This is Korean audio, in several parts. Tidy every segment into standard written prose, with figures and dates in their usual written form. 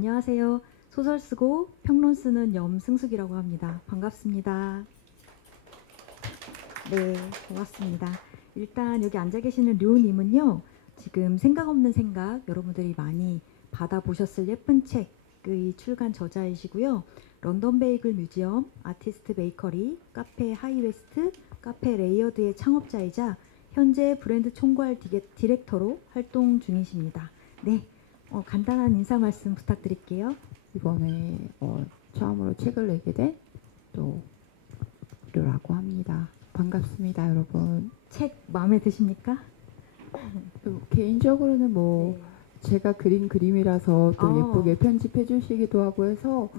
안녕하세요. 소설 쓰고 평론 쓰는 염승숙이라고 합니다. 반갑습니다. 네, 고맙습니다. 일단 여기 앉아 계시는 류님은요, 지금 생각 없는 생각 여러분들이 많이 받아보셨을 예쁜 책의 출간 저자이시고요. 런던 베이글 뮤지엄, 아티스트 베이커리, 카페 하이웨스트, 카페 레이어드의 창업자이자 현재 브랜드 총괄 디렉터로 활동 중이십니다. 네, 간단한 인사 말씀 부탁드릴게요. 이번에 처음으로 책을 내게 된 또 류라고 합니다. 반갑습니다, 여러분. 책 마음에 드십니까? 개인적으로는 뭐 제가 그린 그림이라서 또 예쁘게 편집해 주시기도 하고 해서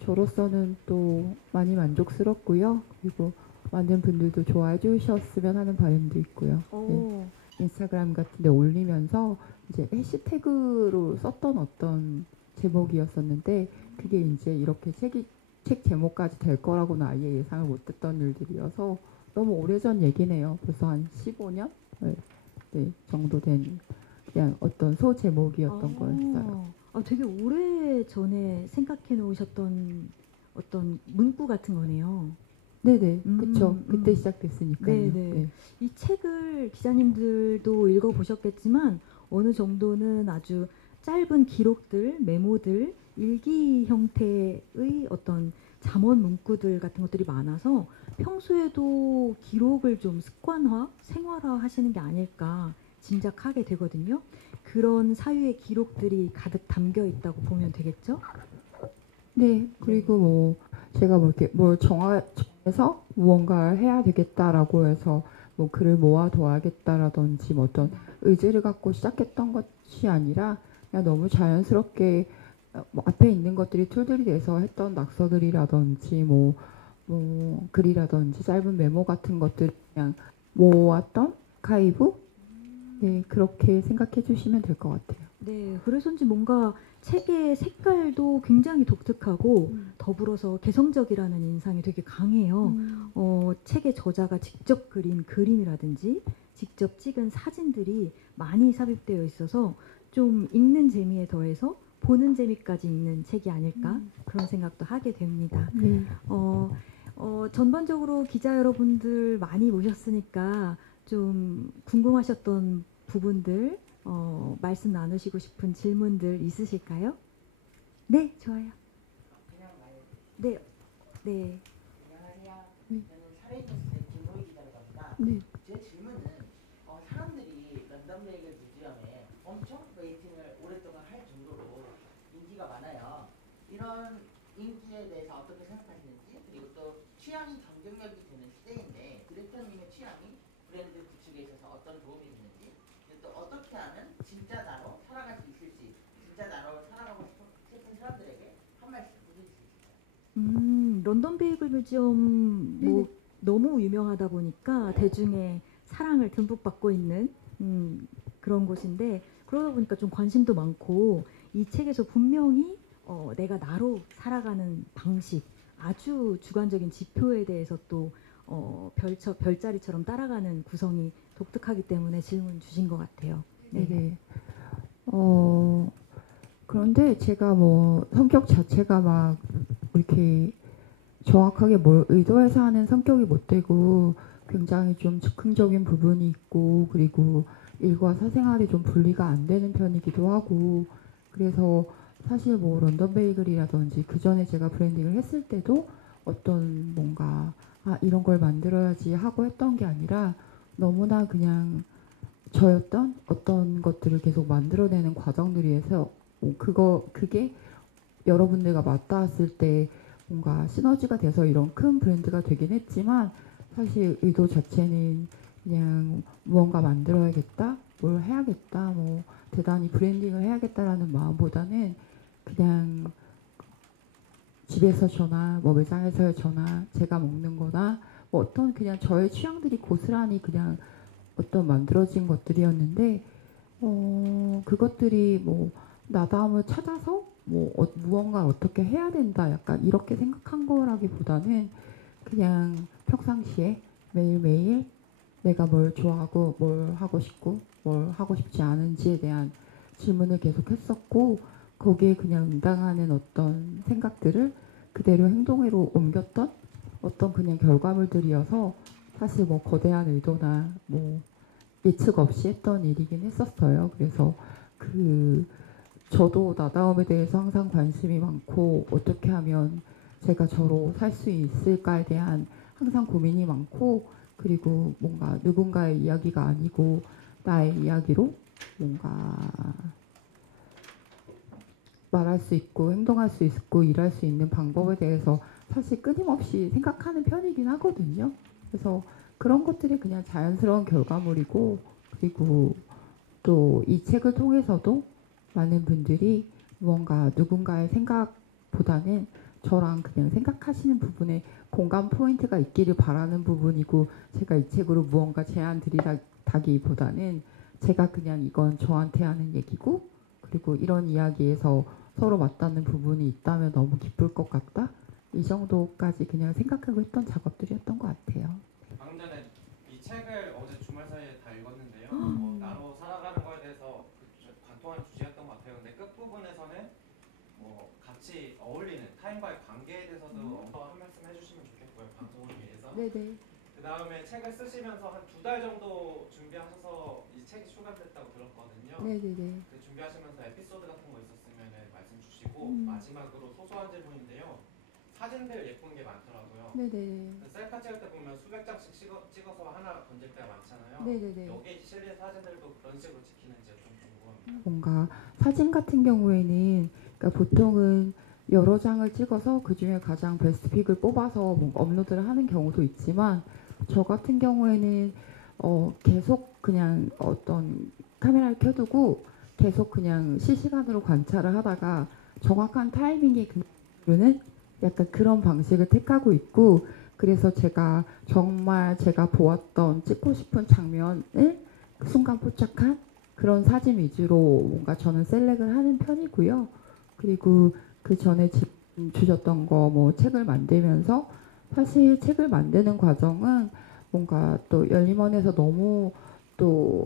저로서는 또 많이 만족스럽고요. 그리고 만든 분들도 좋아해 주셨으면 하는 바람도 있고요. 네. 인스타그램 같은 데 올리면서 이제 해시태그로 썼던 어떤 제목이었었는데 그게 이제 이렇게 책 제목까지 될 거라고는 아예 예상을 못했던 일들이어서 너무 오래전 얘기네요. 벌써 한 15년 네, 정도 된 그냥 어떤 소 제목이었던 거였어요. 되게 오래 전에 생각해 놓으셨던 어떤 문구 같은 거네요. 네네, 그쵸. 그때 시작됐으니까요. 네네. 네. 이 책을 기자님들도 읽어보셨겠지만 어느 정도는 아주 짧은 기록들, 메모들, 일기 형태의 어떤 잠언 문구들 같은 것들이 많아서 평소에도 기록을 좀 습관화, 생활화 하시는 게 아닐까 짐작하게 되거든요. 그런 사유의 기록들이 가득 담겨 있다고 보면 되겠죠? 네, 그리고 뭐 제가 뭐 이렇게 뭘 정해서 무언가를 해야 되겠다라고 해서 뭐 글을 모아둬야겠다라든지 뭐 어떤 의지를 갖고 시작했던 것이 아니라 그냥 너무 자연스럽게 뭐 앞에 있는 것들이 툴들이 돼서 했던 낙서들이라든지 뭐 글이라든지 짧은 메모 같은 것들 그냥 모았던 가이브? 네, 그렇게 생각해 주시면 될 것 같아요. 네, 그래서인지 뭔가 책의 색깔도 굉장히 독특하고 더불어서 개성적이라는 인상이 되게 강해요. 책의 저자가 직접 그린 그림이라든지 직접 찍은 사진들이 많이 삽입되어 있어서 좀 읽는 재미에 더해서 보는 재미까지 있는 책이 아닐까 그런 생각도 하게 됩니다. 전반적으로 기자 여러분들 많이 모셨으니까 좀 궁금하셨던 부분들 말씀 나누시고 싶은 질문들 있으실까요? 네, 좋아요. 그냥 말. 네, 네. 안녕하세요. 저는 사회뉴스의 김로희 기자라고 합니다. 네. 제 질문은 사람들이 런던 베이글 뮤지엄에 엄청 웨이팅을 오랫동안 할 정도로 인기가 많아요. 이런 인기에 대해서 어떻게 생각하시는지, 그리고 또 취향이 경쟁력이 되는 시대인데 디렉터님의 취향이 브랜드 구축에 있어서 어떤 도움이 되는지, 그리고 또 어떻게 하면 진짜 나로 살아갈 수 있을지, 진짜 나로 살아가고 싶은 사람들에게 한 말씀 해주실 수 있을까요? 런던 베이글 뮤지엄 뭐 너무 유명하다 보니까 대중의 사랑을 듬뿍 받고 있는 그런 곳인데 그러다 보니까 좀 관심도 많고 이 책에서 분명히 내가 나로 살아가는 방식 아주 주관적인 지표에 대해서 또 별자리처럼 따라가는 구성이 독특하기 때문에 질문 주신 것 같아요. 네네. 그런데 제가 뭐 성격 자체가 막 이렇게 정확하게 뭘 의도해서 하는 성격이 못 되고 굉장히 좀 즉흥적인 부분이 있고 그리고 일과 사생활이 좀 분리가 안 되는 편이기도 하고 그래서 사실 뭐 런던 베이글이라든지 그 전에 제가 브랜딩을 했을 때도 어떤 뭔가 이런 걸 만들어야지 하고 했던 게 아니라 너무나 그냥 저였던 어떤 것들을 계속 만들어내는 과정들이어서 그게 여러분들과 맞닿았을 때 뭔가 시너지가 돼서 이런 큰 브랜드가 되긴 했지만 사실 의도 자체는 그냥 무언가 만들어야겠다, 뭘 해야겠다, 뭐 대단히 브랜딩을 해야겠다라는 마음보다는 그냥 집에서 저나 뭐 매장에서의 저나 제가 먹는 거나 뭐 어떤 그냥 저의 취향들이 고스란히 그냥 어떤 만들어진 것들이었는데 그것들이 뭐 나다움을 찾아서 뭐 무언가 어떻게 해야 된다 약간 이렇게 생각한 거라기보다는 그냥 평상시에 매일매일 내가 뭘 좋아하고 뭘 하고 싶고 뭘 하고 싶지 않은지에 대한 질문을 계속 했었고 거기에 그냥 응당하는 어떤 생각들을 그대로 행동으로 옮겼던 어떤 그냥 결과물들이어서 사실 뭐 거대한 의도나 뭐 예측 없이 했던 일이긴 했었어요. 그래서 그 저도 나다움에 대해서 항상 관심이 많고 어떻게 하면 제가 저로 살 수 있을까에 대한 항상 고민이 많고 그리고 뭔가 누군가의 이야기가 아니고 나의 이야기로 뭔가 말할 수 있고 행동할 수 있고 일할 수 있는 방법에 대해서 사실 끊임없이 생각하는 편이긴 하거든요. 그래서 그런 것들이 그냥 자연스러운 결과물이고 그리고 또 이 책을 통해서도 많은 분들이 무언가 누군가의 생각보다는 저랑 그냥 생각하시는 부분에 공감 포인트가 있기를 바라는 부분이고 제가 이 책으로 무언가 제안 드리다기보다는 제가 그냥 이건 저한테 하는 얘기고 그리고 이런 이야기에서 서로 맞닿는 부분이 있다면 너무 기쁠 것 같다. 이 정도까지 그냥 생각하고 했던 작업들이었던 것 같아요. 방금 전에 이 책을 어제 주말 사이에 다 읽었는데요. 나로 살아가는 거에 대해서 관통하는 주제였던 것 같아요. 근데 끝부분에서는 뭐 같이 어울리는 타인과의 관계에 대해서도 한 말씀 해주시면 좋겠고요. 방송을 위해서. 네네. 그 다음에 책을 쓰시면서 한 2달 정도 준비하셔서 이 책이 출간됐다고 들었거든요. 네네네. 그 준비하시면서 에피소드 같은 거 있었으면 말씀 주시고 마지막으로 소소한 질문인데요. 사진들 예쁜 게 많더라고요. 네네. 셀카 찍을 때 보면 수백 장씩 찍어서 하나 건질 때가 많잖아요. 네네네. 여기 실린 사진들도 그런 식으로 찍히는지 좀 궁금합니다. 뭔가 사진 같은 경우에는 그러니까 보통은 여러 장을 찍어서 그 중에 가장 베스트 픽을 뽑아서 뭔가 업로드를 하는 경우도 있지만 저 같은 경우에는 계속 그냥 어떤 카메라를 켜두고 계속 그냥 실시간으로 관찰을 하다가 정확한 타이밍에 그는 약간 그런 방식을 택하고 있고 그래서 제가 정말 제가 보았던 찍고 싶은 장면을 그 순간 포착한 그런 사진 위주로 뭔가 저는 셀렉을 하는 편이고요. 그리고 그 전에 주셨던 거 뭐 책을 만들면서 사실 책을 만드는 과정은 뭔가 또 열림원에서 너무 또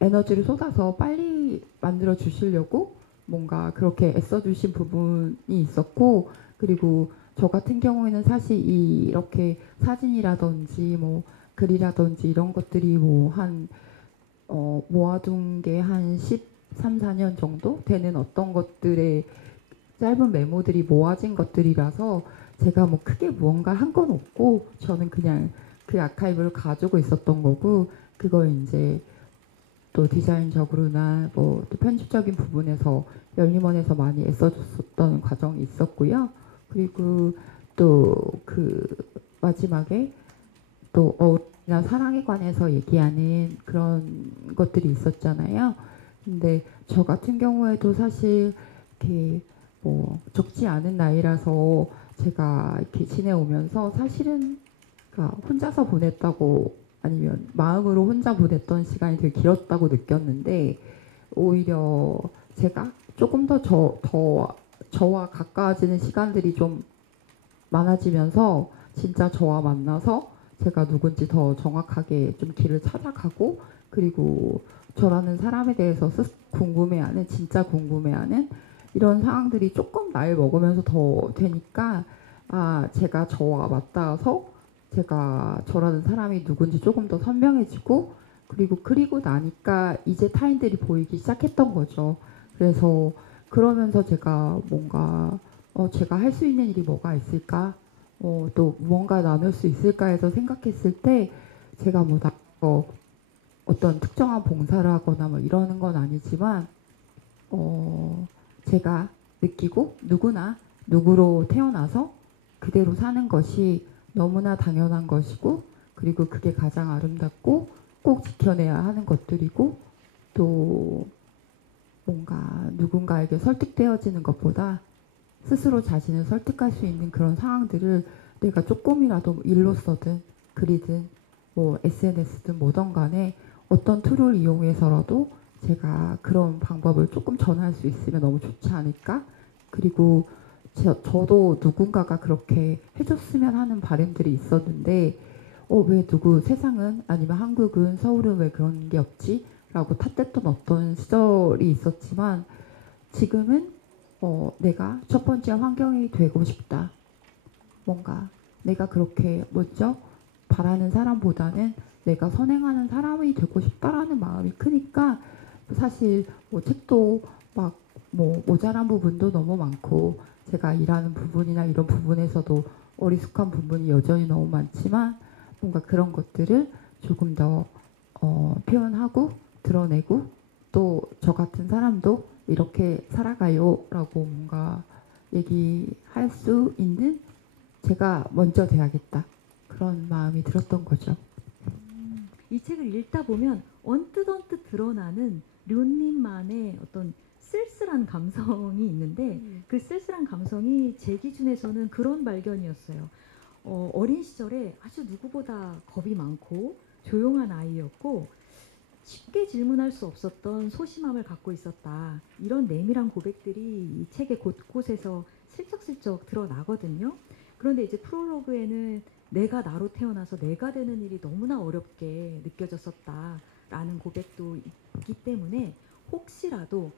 에너지를 쏟아서 빨리 만들어 주시려고 뭔가 그렇게 애써 주신 부분이 있었고 그리고 저 같은 경우에는 사실 이렇게 사진이라든지 뭐 글이라든지 이런 것들이 뭐 한 모아둔 게 한 13, 14년 정도 되는 어떤 것들의 짧은 메모들이 모아진 것들이라서 제가 뭐 크게 무언가 한 건 없고 저는 그냥 그 아카이브를 가지고 있었던 거고 그걸 이제 또 디자인적으로나 뭐 또 편집적인 부분에서 열림원에서 많이 애써줬었던 과정이 있었고요. 그리고 또 그 마지막에 또 어울이나 사랑에 관해서 얘기하는 그런 것들이 있었잖아요. 근데 저 같은 경우에도 사실 이렇게 뭐 적지 않은 나이라서 제가 이렇게 지내오면서 사실은 그러니까 혼자서 보냈다고 아니면 마음으로 혼자 보냈던 시간이 되게 길었다고 느꼈는데 오히려 제가 조금 더 저와 가까워지는 시간들이 좀 많아지면서 진짜 저와 만나서 제가 누군지 더 정확하게 좀 길을 찾아가고 그리고 저라는 사람에 대해서 궁금해하는 진짜 궁금해하는 이런 상황들이 조금 나이 먹으면서 더 되니까 아 제가 저와 맞닿아서 제가 저라는 사람이 누군지 조금 더 선명해지고 그리고 나니까 이제 타인들이 보이기 시작했던 거죠. 그래서 그러면서 제가 뭔가 제가 할 수 있는 일이 뭐가 있을까? 또 무언가 나눌 수 있을까 해서 생각했을 때 제가 뭐 어떤 특정한 봉사를 하거나 뭐 이러는 건 아니지만 제가 느끼고 누구나 누구로 태어나서 그대로 사는 것이 너무나 당연한 것이고 그리고 그게 가장 아름답고 꼭 지켜내야 하는 것들이고 또 뭔가 누군가에게 설득되어지는 것보다 스스로 자신을 설득할 수 있는 그런 상황들을 내가 조금이라도 일로서든 글이든 뭐 SNS든 뭐든 간에 어떤 툴을 이용해서라도 제가 그런 방법을 조금 전할 수 있으면 너무 좋지 않을까? 그리고 저도 누군가가 그렇게 해줬으면 하는 바람들이 있었는데 왜 세상은 아니면 한국은 서울은 왜 그런 게 없지? 라고 탓했던 어떤 시절이 있었지만 지금은 내가 첫 번째 환경이 되고 싶다. 뭔가 내가 그렇게 먼저 바라는 사람보다는 내가 선행하는 사람이 되고 싶다라는 마음이 크니까 사실 뭐 책도 막 뭐 모자란 부분도 너무 많고 제가 일하는 부분이나 이런 부분에서도 어리숙한 부분이 여전히 너무 많지만 뭔가 그런 것들을 조금 더 표현하고 드러내고 또 저 같은 사람도 이렇게 살아가요라고 뭔가 얘기할 수 있는 제가 먼저 돼야겠다 그런 마음이 들었던 거죠. 이 책을 읽다 보면 언뜻 드러나는 류님만의 어떤 쓸쓸한 감성이 있는데 그 쓸쓸한 감성이 제 기준에서는 그런 발견이었어요. 어린 시절에 아주 누구보다 겁이 많고 조용한 아이였고 쉽게 질문할 수 없었던 소심함을 갖고 있었다. 이런 내밀한 고백들이 이 책의 곳곳에서 슬쩍슬쩍 드러나거든요. 그런데 이제 프롤로그에는 내가 나로 태어나서 내가 되는 일이 너무나 어렵게 느껴졌었다라는 고백도 있기 때문에 혹시라도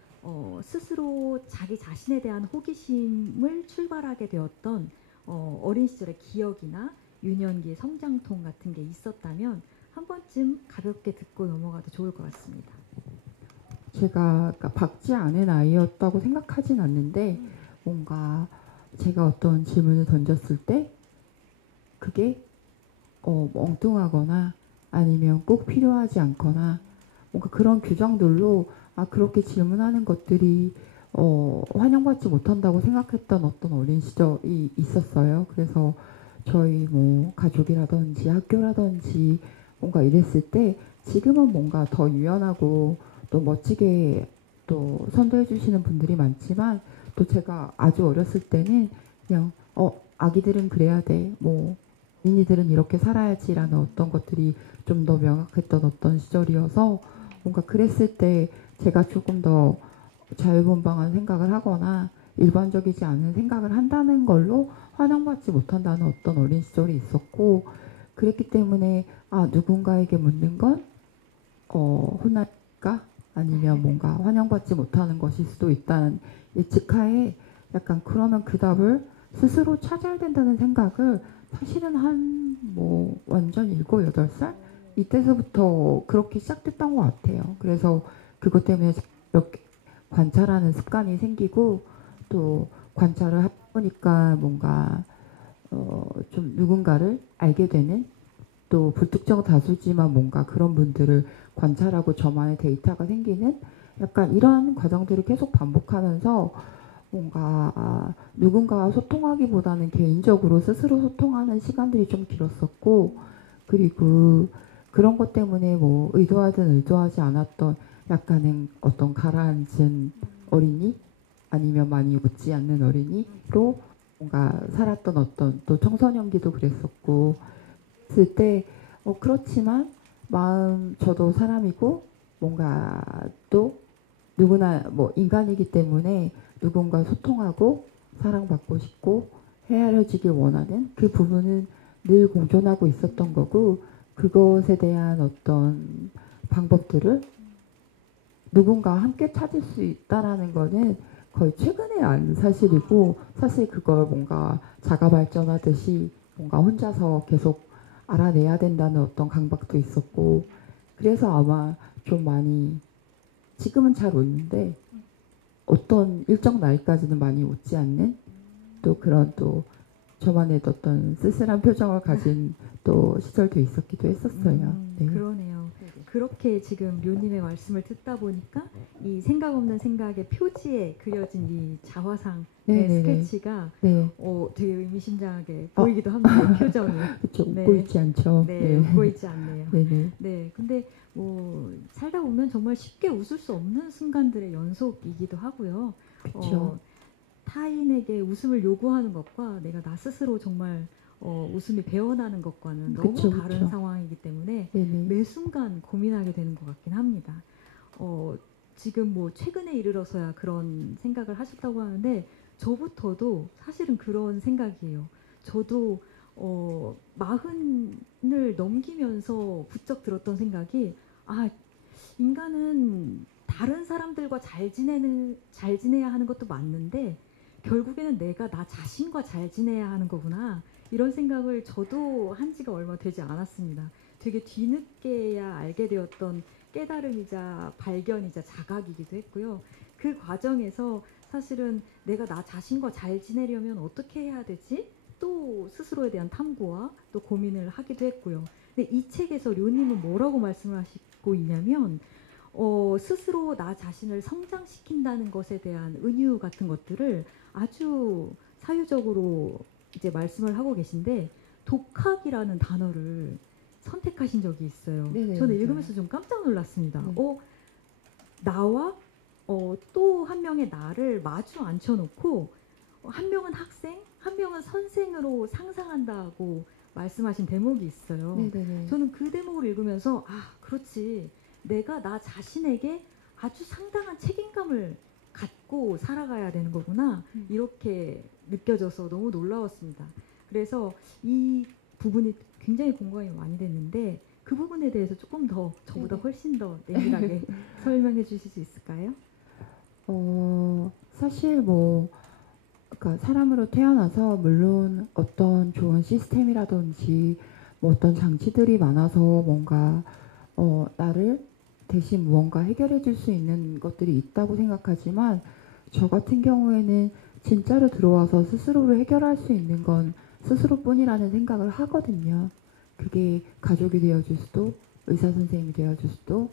스스로 자기 자신에 대한 호기심을 출발하게 되었던 어린 시절의 기억이나 유년기의 성장통 같은 게 있었다면 한 번쯤 가볍게 듣고 넘어가도 좋을 것 같습니다. 제가 그러니까 박지 않은 아이였다고 생각하진 않는데 뭔가 제가 어떤 질문을 던졌을 때 그게 엉뚱하거나 아니면 꼭 필요하지 않거나 뭔가 그런 규정들로 그렇게 질문하는 것들이 환영받지 못한다고 생각했던 어떤 어린 시절이 있었어요. 그래서 저희 뭐 가족이라든지 학교라든지 뭔가 이랬을 때 지금은 뭔가 더 유연하고 또 멋지게 또 선도해 주시는 분들이 많지만 또 제가 아주 어렸을 때는 그냥 아기들은 그래야 돼. 뭐 어린이들은 이렇게 살아야지라는 어떤 것들이 좀 더 명확했던 어떤 시절이어서 뭔가 그랬을 때 제가 조금 더 자유분방한 생각을 하거나 일반적이지 않은 생각을 한다는 걸로 환영받지 못한다는 어떤 어린 시절이 있었고 그랬기 때문에 누군가에게 묻는 건 혼날까 아니면 뭔가 환영받지 못하는 것일 수도 있다는 예측하에 약간 그러면 그 답을 스스로 찾아야 된다는 생각을 사실은 한 뭐 완전 7, 8살 이때서부터 그렇게 시작됐던 것 같아요. 그래서 그것 때문에 이렇게 관찰하는 습관이 생기고 또 관찰을 하다 보니까 뭔가 좀 누군가를 알게 되는 또 불특정 다수지만 뭔가 그런 분들을 관찰하고 저만의 데이터가 생기는 약간 이런 과정들을 계속 반복하면서 뭔가 누군가와 소통하기보다는 개인적으로 스스로 소통하는 시간들이 좀 길었었고 그리고 그런 것 때문에 뭐 의도하든 의도하지 않았던 약간의 어떤 가라앉은 어린이 아니면 많이 웃지 않는 어린이로 뭔가 살았던 어떤 또 청소년기도 그랬었고 그랬을 때 그렇지만 마음 저도 사람이고 뭔가 또 누구나 뭐 인간이기 때문에 누군가 소통하고 사랑받고 싶고 헤아려지길 원하는 그 부분은 늘 공존하고 있었던 거고 그것에 대한 어떤 방법들을 누군가와 함께 찾을 수 있다라는 거는 거의 최근에 안 사실이고 사실 그걸 뭔가 자가 발전하듯이 뭔가 혼자서 계속 알아내야 된다는 어떤 강박도 있었고 그래서 아마 좀 많이 지금은 잘 웃는데 어떤 일정 나이까지는 많이 웃지 않는 또 그런 또 저만의 어떤 쓸쓸한 표정을 가진 또 시절도 있었기도 했었어요. 네. 그러네요. 그렇게 지금 류님의 말씀을 듣다 보니까 이 생각 없는 생각의 표지에 그려진 이 자화상의 네네네. 스케치가 네, 되게 의미심장하게 보이기도 합니다. 표정이. 그렇죠. 네. 웃고 있지 않죠. 네, 웃고 있지 않네요. 네네. 네, 근데 뭐 살다 보면 정말 쉽게 웃을 수 없는 순간들의 연속이기도 하고요. 그렇죠. 타인에게 웃음을 요구하는 것과 내가 나 스스로 정말 웃음이 배어나는 것과는 너무 그쵸, 다른 그쵸. 상황이기 때문에 네네. 매 순간 고민하게 되는 것 같긴 합니다. 지금 뭐 최근에 이르러서야 그런 생각을 하셨다고 하는데 저부터도 사실은 그런 생각이에요. 저도 40을 넘기면서 부쩍 들었던 생각이 인간은 다른 사람들과 잘 지내야 하는 것도 맞는데 결국에는 내가 나 자신과 잘 지내야 하는 거구나. 이런 생각을 저도 한 지가 얼마 되지 않았습니다. 되게 뒤늦게야 알게 되었던 깨달음이자 발견이자 자각이기도 했고요. 그 과정에서 사실은 내가 나 자신과 잘 지내려면 어떻게 해야 되지? 또 스스로에 대한 탐구와 또 고민을 하기도 했고요. 근데 이 책에서 료님은 뭐라고 말씀을 하시고 있냐면 스스로 나 자신을 성장시킨다는 것에 대한 은유 같은 것들을 아주 사유적으로 이제 말씀을 하고 계신데 독학이라는 단어를 선택하신 적이 있어요. 네네, 저는 맞아요. 읽으면서 좀 깜짝 놀랐습니다. 네. 나와 또 한 명의 나를 마주 앉혀놓고 한 명은 학생, 한 명은 선생으로 상상한다고 말씀하신 대목이 있어요. 네네네. 저는 그 대목을 읽으면서 그렇지. 내가 나 자신에게 아주 상당한 책임감을 갖고 살아가야 되는 거구나. 이렇게 느껴져서 너무 놀라웠습니다. 그래서 이 부분이 굉장히 공감이 많이 됐는데 그 부분에 대해서 조금 더 저보다 네네. 훨씬 더 내밀하게 설명해 주실 수 있을까요? 사실 그러니까 사람으로 태어나서 물론 어떤 좋은 시스템이라든지 뭐 어떤 장치들이 많아서 뭔가 나를 대신 무언가 해결해 줄 수 있는 것들이 있다고 생각하지만 저 같은 경우에는 진짜로 들어와서 스스로를 해결할 수 있는 건 스스로뿐이라는 생각을 하거든요. 그게 가족이 되어줄 수도 의사 선생님이 되어줄 수도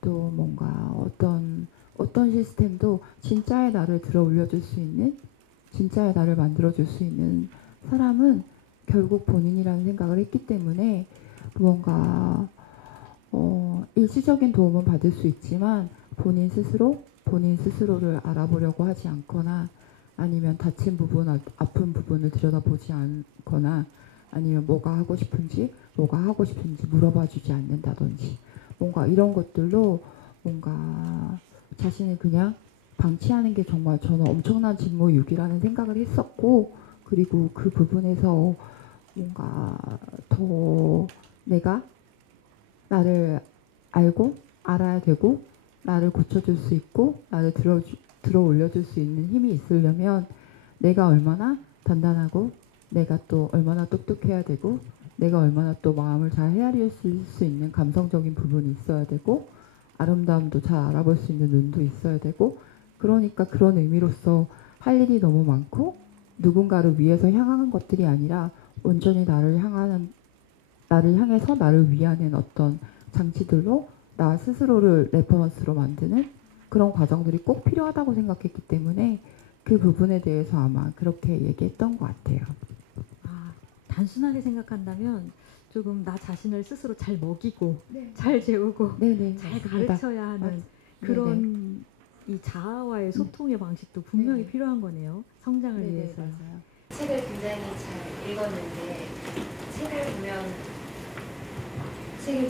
또 뭔가 어떤 시스템도 진짜의 나를 들어 올려줄 수 있는 진짜의 나를 만들어줄 수 있는 사람은 결국 본인이라는 생각을 했기 때문에 무언가 일시적인 도움은 받을 수 있지만 본인 스스로를 알아보려고 하지 않거나 아니면 다친 부분, 아픈 부분을 들여다보지 않거나 아니면 뭐가 하고 싶은지 물어봐주지 않는다든지 뭔가 이런 것들로 뭔가 자신을 그냥 방치하는 게 정말 저는 엄청난 직무유기라는 생각을 했었고 그리고 그 부분에서 뭔가 더 내가 나를 알고 알아야 되고 나를 고쳐줄 수 있고 나를 들어 올려줄 수 있는 힘이 있으려면 내가 얼마나 단단하고 내가 또 얼마나 똑똑해야 되고 내가 얼마나 또 마음을 잘 헤아릴 수 있는 감성적인 부분이 있어야 되고 아름다움도 잘 알아볼 수 있는 눈도 있어야 되고 그러니까 그런 의미로서 할 일이 너무 많고 누군가를 위해서 향하는 것들이 아니라 온전히 나를 향해서 나를 위하는 어떤 장치들로 나 스스로를 레퍼런스로 만드는 그런 과정들이 꼭 필요하다고 생각했기 때문에 그 부분에 대해서 아마 그렇게 얘기했던 것 같아요. 단순하게 생각한다면 조금 나 자신을 스스로 잘 먹이고 네. 잘 재우고 네네, 잘 맞습니다. 가르쳐야 하는 그런 이 자아와의 소통의 방식도 분명히 네네. 필요한 거네요. 성장을 네네, 위해서. 맞아요. 책을 굉장히 잘 읽었는데 책을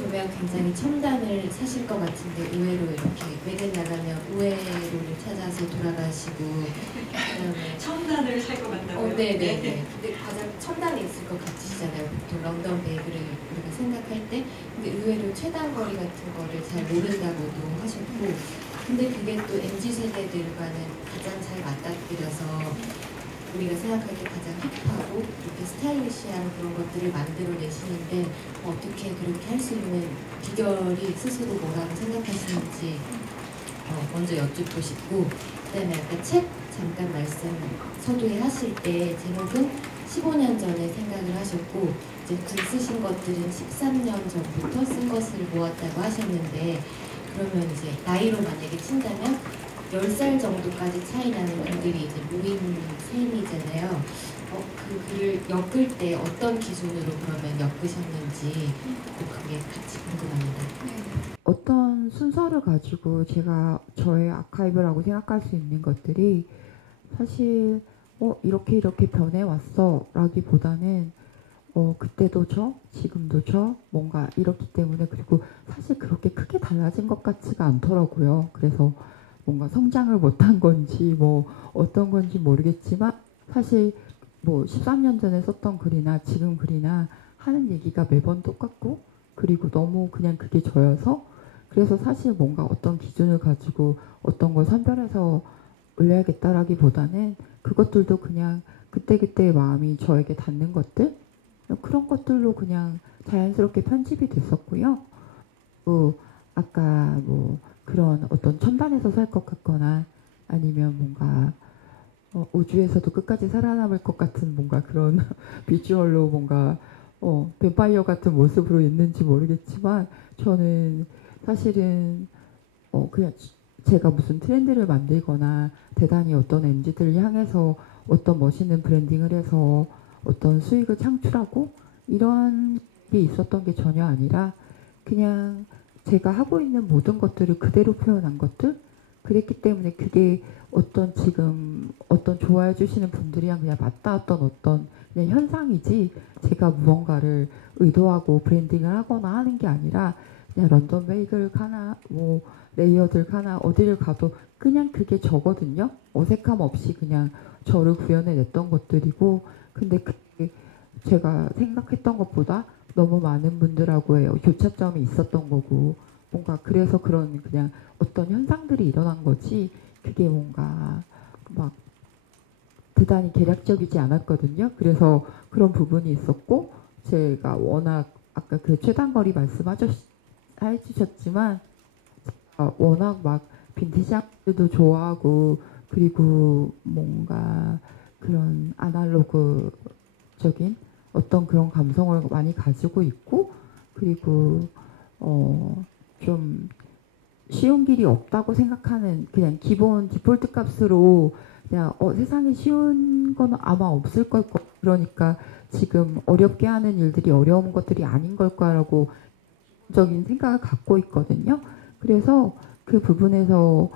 보면 굉장히 첨단을 사실 것 같은데 의외로 이렇게 외근 나가면 우회로를 찾아서 돌아가시고 그다음에 첨단을 살 것 같다고요? 네네네. 근데 가장 첨단이 있을 것 같으시잖아요. 보통 런던 베이글을 우리가 생각할 때 근데 의외로 최단 거리 같은 거를 잘 모른다고도 하셨고 근데 그게 또 MZ 세대들과는 가장 잘 맞닥뜨려서 우리가 생각할 때 가장 힙하고 이렇게 스타일리시한 그런 것들을 만들어내시는데 어떻게 그렇게 할 수 있는 비결이 스스로 뭐라고 생각하시는지 먼저 여쭙고 싶고 그다음에 아까 책 잠깐 말씀 서두에 하실 때 제목은 15년 전에 생각을 하셨고 이제 글 쓰신 것들은 13년 전부터 쓴 것을 모았다고 하셨는데 그러면 이제 나이로 만약에 친다면 10살 정도까지 차이 나는 글들이 이제 모인 셈이잖아요. 그 글을 엮을 때 어떤 기준으로 그러면 엮으셨는지 그게 같이 궁금합니다. 어떤 순서를 가지고 제가 저의 아카이브라고 생각할 수 있는 것들이 사실 이렇게 변해왔어 라기보다는 그때도 지금도 뭔가 이렇기 때문에 그리고 사실 그렇게 크게 달라진 것 같지가 않더라고요. 그래서 뭔가 성장을 못한 건지 어떤 건지 모르겠지만 사실 13년 전에 썼던 글이나 지금 글이나 하는 얘기가 매번 똑같고 그리고 너무 그냥 그게 저여서 그래서 사실 뭔가 어떤 기준을 가지고 어떤 걸 선별해서 올려야겠다라기보다는 그것들도 그냥 그때그때의 마음이 저에게 닿는 것들 그런 것들로 그냥 자연스럽게 편집이 됐었고요. 또 아까 뭐 그런 어떤 천단에서 살 것 같거나 아니면 뭔가 우주에서도 끝까지 살아남을 것 같은 뭔가 그런 비주얼로 뭔가 뱀파이어 같은 모습으로 있는지 모르겠지만 저는 사실은 그냥 제가 무슨 트렌드를 만들거나 대단히 어떤 MZ들을 향해서 어떤 멋있는 브랜딩을 해서 어떤 수익을 창출하고 이런 게 있었던 게 전혀 아니라 그냥 제가 하고 있는 모든 것들을 그대로 표현한 것들 그랬기 때문에 그게 어떤 지금 어떤 좋아해 주시는 분들이랑 그냥 맞닿았던 어떤 그냥 현상이지 제가 무언가를 의도하고 브랜딩을 하거나 하는 게 아니라 그냥 런던 베이글 가나 뭐 레이어들 가나 어디를 가도 그냥 그게 저거든요. 어색함 없이 그냥 저를 구현해냈던 것들이고 근데 그게 제가 생각했던 것보다 너무 많은 분들하고의 교차점이 있었던 거고 뭔가 그래서 그런 그냥 어떤 현상들이 일어난 거지 그게 뭔가 막 대단히 계략적이지 않았거든요. 그래서 그런 부분이 있었고 제가 워낙 아까 그 최단거리 해주셨지만 워낙 막 빈티지 향들도 좋아하고 그리고 뭔가 그런 아날로그적인 어떤 그런 감성을 많이 가지고 있고 그리고 좀 쉬운 길이 없다고 생각하는 그냥 기본 디폴트 값으로 그냥 세상에 쉬운 건 아마 없을 걸 거. 그러니까 지금 어렵게 하는 일들이 어려운 것들이 아닌 걸 거라고 적인 생각을 갖고 있거든요. 그래서 그 부분에서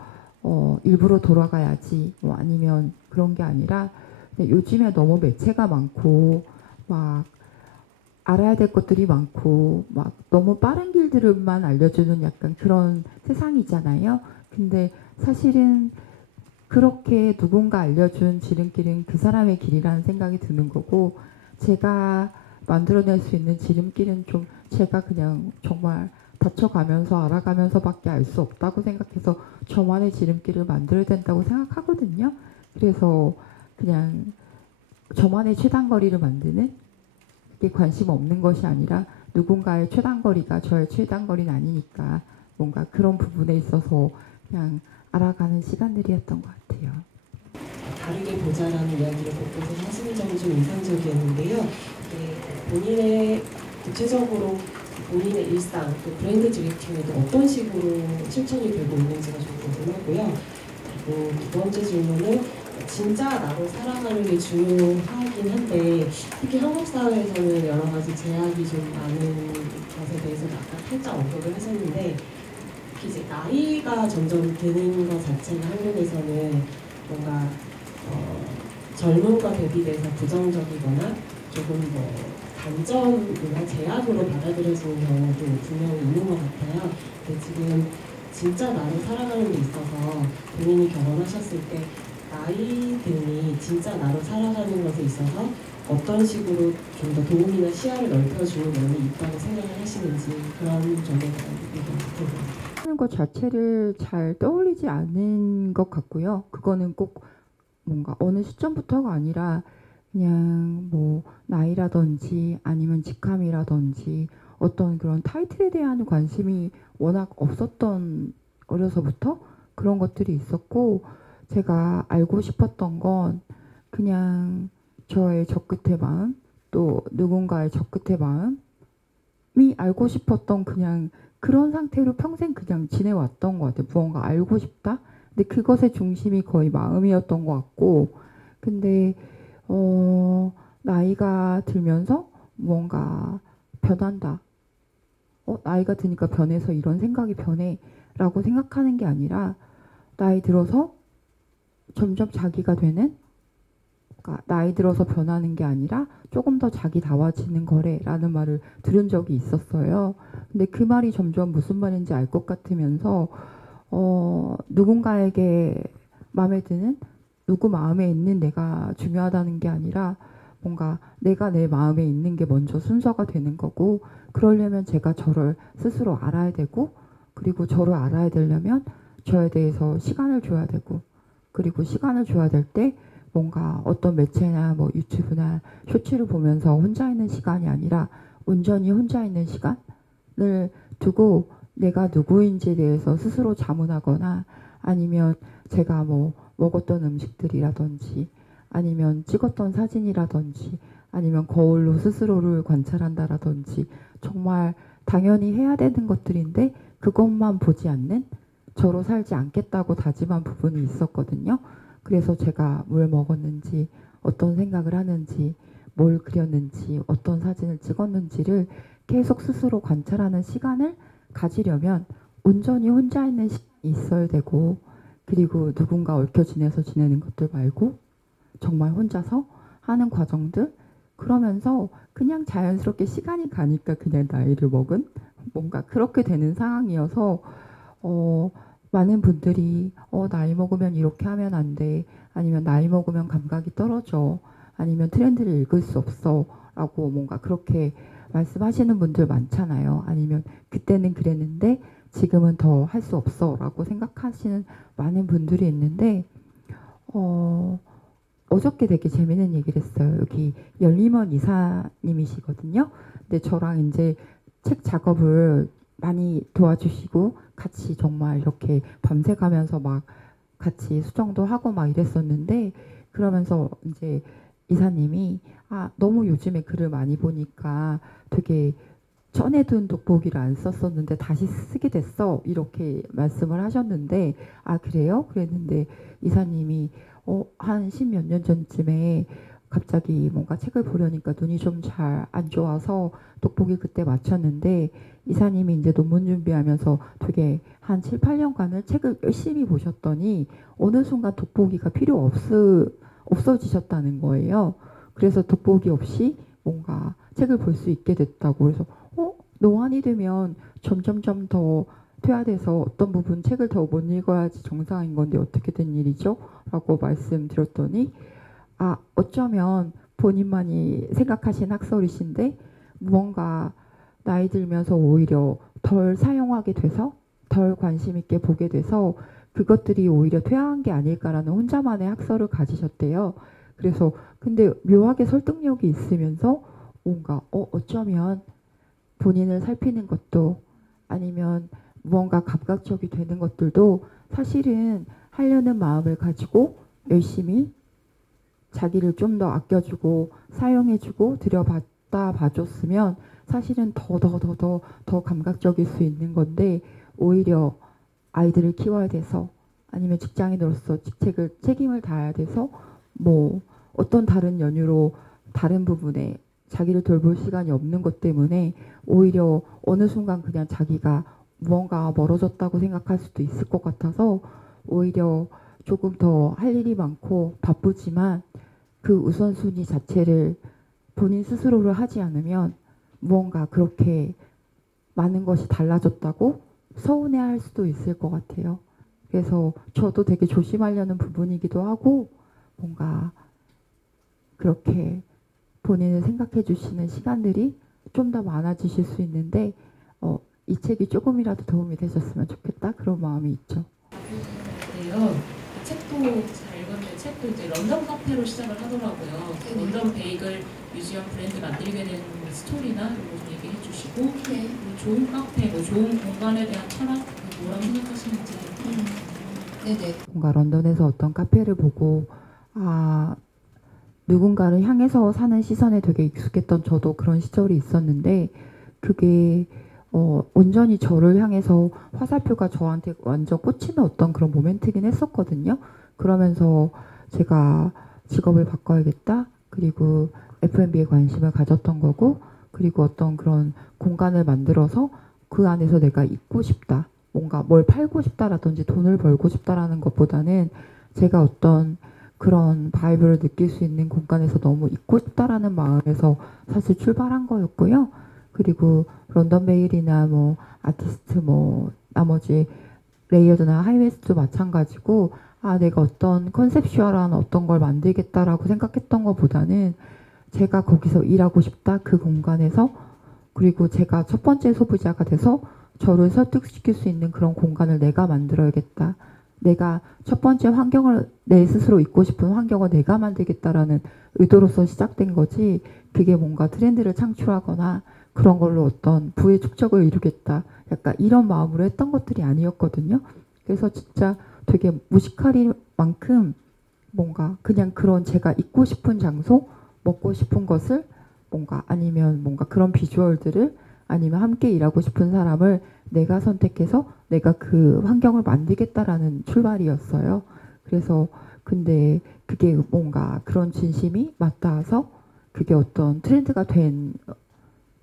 일부러 돌아가야지 뭐 아니면 그런 게 아니라 요즘에 너무 매체가 많고 막 알아야 될 것들이 많고 막 너무 빠른 길들만 알려주는 약간 그런 세상이잖아요. 근데 사실은 그렇게 누군가 알려준 지름길은 그 사람의 길이라는 생각이 드는 거고 제가 만들어낼 수 있는 지름길은 좀 제가 그냥 정말 다쳐가면서 알아가면서밖에 알 수 없다고 생각해서 저만의 지름길을 만들어야 된다고 생각하거든요. 그래서 그냥 저만의 최단거리를 만드는 게 관심 없는 것이 아니라 누군가의 최단거리가 저의 최단거리는 아니니까 뭔가 그런 부분에 있어서 그냥 알아가는 시간들이었던 것 같아요. 다르게 보자라는 이야기를 곳곳에서 하시는 점이 좀 인상적이었는데요. 본인의 구체적으로 본인의 일상, 또 브랜드 디렉팅에도 어떤 식으로 실천이 되고 있는지가 좀 궁금하고요. 그리고 두 번째 질문은 진짜 나로 살아가는 게 중요하긴 한데 특히 한국 사회에서는 여러 가지 제약이 좀 많은 것에 대해서도 아까 살짝 언급을 하셨는데 특히 이제 나이가 점점 드는 것 자체가 한국에서는 뭔가 젊음과 대비돼서 부정적이거나 조금 단점이나 제약으로 받아들여지는 경우도 분명히 있는 것 같아요. 근데 지금 진짜 나로 살아가는 데 있어서 본인이 경험하셨을 때 나이 등이 진짜 나로 살아가는 것에 있어서 어떤 식으로 좀 더 도움이나 시야를 넓혀주는 면이 있다고 생각을 하시는지 그런 점에 대한 의견 부탁드립니다. 하는 것 자체를 잘 떠올리지 않는 것 같고요. 그거는 꼭 뭔가 어느 시점부터가 아니라 그냥 뭐 나이라든지 아니면 직함이라든지 어떤 그런 타이틀에 대한 관심이 워낙 없었던 어려서부터 그런 것들이 있었고 제가 알고 싶었던 건 그냥 저의 저 끝의 마음 또 누군가의 저 끝의 마음이 알고 싶었던 그냥 그런 상태로 평생 그냥 지내왔던 것 같아요. 무언가 알고 싶다? 근데 그것의 중심이 거의 마음이었던 것 같고 근데 나이가 들면서 뭔가 변한다. 나이가 드니까 변해서 이런 생각이 변해 라고 생각하는 게 아니라 나이 들어서 점점 자기가 되는 그러니까 나이 들어서 변하는 게 아니라 조금 더 자기다워지는 거래라는 말을 들은 적이 있었어요. 근데 그 말이 점점 무슨 말인지 알 것 같으면서 누군가에게 마음에 드는 누구 마음에 있는 내가 중요하다는 게 아니라 뭔가 내가 내 마음에 있는 게 먼저 순서가 되는 거고 그러려면 제가 저를 스스로 알아야 되고 그리고 저를 알아야 되려면 저에 대해서 시간을 줘야 되고, 그리고 시간을 줘야 될 때 뭔가 어떤 매체나 뭐 유튜브나 쇼츠를 보면서 혼자 있는 시간이 아니라 온전히 혼자 있는 시간을 두고 내가 누구인지에 대해서 스스로 자문하거나, 아니면 제가 뭐 먹었던 음식들이라든지, 아니면 찍었던 사진이라든지, 아니면 거울로 스스로를 관찰한다라든지, 정말 당연히 해야 되는 것들인데 그것만 보지 않는, 저로 살지 않겠다고 다짐한 부분이 있었거든요. 그래서 제가 뭘 먹었는지, 어떤 생각을 하는지, 뭘 그렸는지, 어떤 사진을 찍었는지를 계속 스스로 관찰하는 시간을 가지려면 온전히 혼자 있는 시간이 있어야 되고, 그리고 누군가 얽혀 지내서 지내는 것들 말고 정말 혼자서 하는 과정들, 그러면서 그냥 자연스럽게 시간이 가니까 그냥 나이를 먹은, 뭔가 그렇게 되는 상황이어서 많은 분들이 나이 먹으면 이렇게 하면 안 돼, 아니면 나이 먹으면 감각이 떨어져, 아니면 트렌드를 읽을 수 없어 라고 뭔가 그렇게 말씀하시는 분들 많잖아요. 아니면 그때는 그랬는데 지금은 더 할 수 없어 라고 생각하시는 많은 분들이 있는데, 어저께 되게 재밌는 얘기를 했어요. 여기 열림원 이사님이시거든요. 근데 저랑 이제 책 작업을 많이 도와주시고 같이 정말 이렇게 밤새 가면서 막 같이 수정도 하고 막 이랬었는데, 그러면서 이제 이사님이 너무 요즘에 글을 많이 보니까 되게 전에둔 돋보기를 안 썼었는데 다시 쓰게 됐어, 이렇게 말씀을 하셨는데, 그래요? 그랬는데 이사님이 한 10몇 년 전쯤에 갑자기 뭔가 책을 보려니까 눈이 좀 잘 안 좋아서 돋보기 그때 맞췄는데, 이사님이 이제 논문 준비하면서 되게 한 7, 8년간을 책을 열심히 보셨더니 어느 순간 돋보기가 필요 없어지셨다는 거예요. 그래서 돋보기 없이 뭔가 책을 볼 수 있게 됐다고. 그래서 노안이 되면 점점점 더 퇴화돼서 어떤 부분 책을 더 못 읽어야지 정상인 건데 어떻게 된 일이죠? 라고 말씀드렸더니, 어쩌면 본인만이 생각하신 학설이신데 무언가 나이 들면서 오히려 덜 사용하게 돼서, 덜 관심 있게 보게 돼서 그것들이 오히려 퇴화한 게 아닐까라는 혼자만의 학설을 가지셨대요. 그래서 근데 묘하게 설득력이 있으면서 뭔가 어쩌면 본인을 살피는 것도, 아니면 무언가 감각적이 되는 것들도 사실은 하려는 마음을 가지고 열심히 자기를 좀 더 아껴주고 사용해주고 들여받다 봐줬으면 사실은 더 감각적일 수 있는 건데, 오히려 아이들을 키워야 돼서, 아니면 직장인으로서 책임을 다해야 돼서, 뭐 어떤 다른 연유로 다른 부분에 자기를 돌볼 시간이 없는 것 때문에 오히려 어느 순간 그냥 자기가 무언가 멀어졌다고 생각할 수도 있을 것 같아서, 오히려 조금 더 할 일이 많고 바쁘지만 그 우선순위 자체를 본인 스스로를 하지 않으면 무언가 그렇게 많은 것이 달라졌다고 서운해할 수도 있을 것 같아요. 그래서 저도 되게 조심하려는 부분이기도 하고, 뭔가 그렇게 본인을 생각해 주시는 시간들이 좀 더 많아지실 수 있는데, 이 책이 조금이라도 도움이 되셨으면 좋겠다, 그런 마음이 있죠. 네요. 책도 잘 읽었는데 책도 이제 런던 카페로 시작을 하더라고요. 런던 베이글 뮤지엄 브랜드 만들게 된 스토리나 이런 거 좀 얘기해 주시고, 그리고 좋은 카페, 뭐 좋은 공간에 대한 철학, 뭐라고 생각하시는지. 네네. 뭔가 런던에서 어떤 카페를 보고 누군가를 향해서 사는 시선에 되게 익숙했던 저도 그런 시절이 있었는데, 그게 온전히 저를 향해서 화살표가 저한테 완전 꽂히는 어떤 그런 모멘트긴 했었거든요. 그러면서 제가 직업을 바꿔야겠다, 그리고 F&B에 관심을 가졌던 거고, 그리고 어떤 그런 공간을 만들어서 그 안에서 내가 있고 싶다, 뭔가 뭘 팔고 싶다라든지 돈을 벌고 싶다라는 것보다는 제가 어떤 그런 바이브를 느낄 수 있는 공간에서 너무 있고 싶다라는 마음에서 사실 출발한 거였고요. 그리고 런던 베일이나 뭐 아티스트, 뭐 나머지 레이어드나 하이웨스트도 마찬가지고, 내가 어떤 컨셉슈얼한 어떤 걸 만들겠다라고 생각했던 것보다는 제가 거기서 일하고 싶다, 그 공간에서. 그리고 제가 첫 번째 소비자가 돼서 저를 설득시킬 수 있는 그런 공간을 내가 만들어야겠다. 내가 첫 번째 환경을 내 스스로 있고 싶은 환경을 내가 만들겠다라는 의도로서 시작된 거지 그게 뭔가 트렌드를 창출하거나 그런 걸로 어떤 부의 축적을 이루겠다. 약간 이런 마음으로 했던 것들이 아니었거든요. 그래서 진짜 되게 무식하리만큼 뭔가 그냥 그런 제가 있고 싶은 장소, 먹고 싶은 것을 뭔가 아니면 뭔가 그런 비주얼들을 아니면 함께 일하고 싶은 사람을 내가 선택해서 내가 그 환경을 만들겠다라는 출발이었어요. 그래서 근데 그게 뭔가 그런 진심이 맞닿아서 그게 어떤 트렌드가 된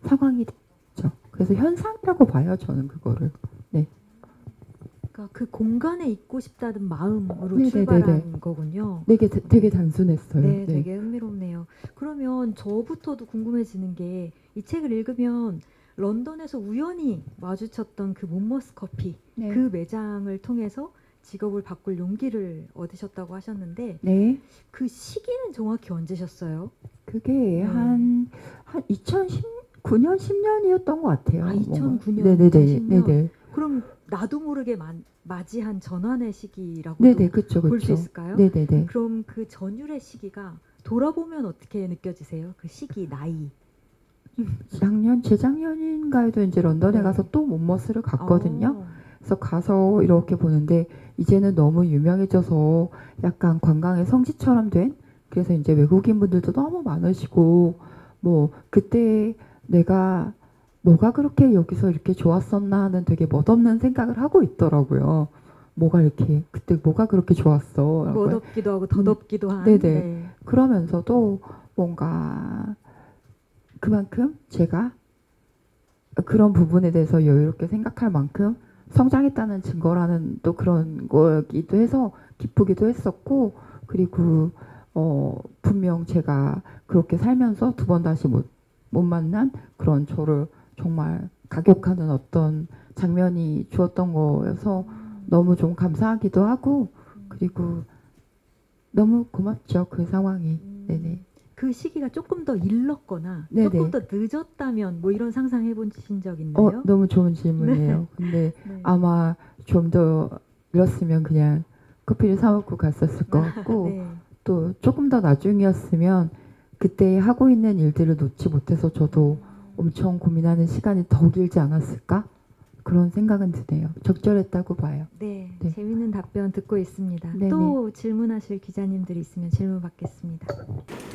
상황이 됐죠. 그래서 현상이라고 봐요, 저는 그거를. 그러니까 그 공간에 있고 싶다는 마음으로 네네네네. 출발한 거군요. 되게 단순했어요. 네, 되게 흥미롭네요. 그러면 저부터도 궁금해지는 게 이 책을 읽으면 런던에서 우연히 마주쳤던 그 몬머스 커피 네. 그 매장을 통해서 직업을 바꿀 용기를 얻으셨다고 하셨는데 네. 그 시기는 정확히 언제셨어요? 그게 한 2019년, 10년이었던 것 같아요. 아, 2009년, 네네네. 2010년. 네네. 그럼 나도 모르게 맞이한 전환의 시기라고도 네네. 그쵸, 볼 수 그쵸. 있을까요? 네네네. 그럼 그 전율의 시기가 돌아보면 어떻게 느껴지세요? 그 시기, 나이. 재작년인가에도 이제 런던에 네. 가서 또 몬머스를 갔거든요. 어. 그래서 가서 이렇게 보는데 이제는 너무 유명해져서 약간 관광의 성지처럼 된 그래서 이제 외국인 분들도 너무 많으시고 뭐 그때 내가 뭐가 그렇게 여기서 이렇게 좋았었나 하는 되게 멋없는 생각을 하고 있더라고요. 뭐가 이렇게 그때 뭐가 그렇게 좋았어. 라고 멋없기도 하고 더덥기도 한. 네네. 네. 그러면서도 뭔가 그만큼 제가 그런 부분에 대해서 여유롭게 생각할 만큼 성장했다는 증거라는 또 그런 거기도 해서 기쁘기도 했었고 그리고 분명 제가 그렇게 살면서 두 번 다시 못 만난 그런 저를 정말 가격하는 어떤 장면이 주었던 거여서 너무 좀 감사하기도 하고 그리고 너무 고맙죠 그 상황이. 네네. 그 시기가 조금 더 일렀거나 네네. 조금 더 늦었다면 뭐 이런 상상해 보신 적 있나요? 너무 좋은 질문이에요. 근데 네. 아마 좀 더 일렀으면 그냥 커피를 사 먹고 갔었을 것 같고 네. 또 조금 더 나중이었으면 그때 하고 있는 일들을 놓지 못해서 저도 엄청 고민하는 시간이 더 길지 않았을까? 그런 생각은 드네요. 적절했다고 봐요. 네, 네. 재밌는 답변 듣고 있습니다. 네네. 또 질문하실 기자님들이 있으면 질문 받겠습니다.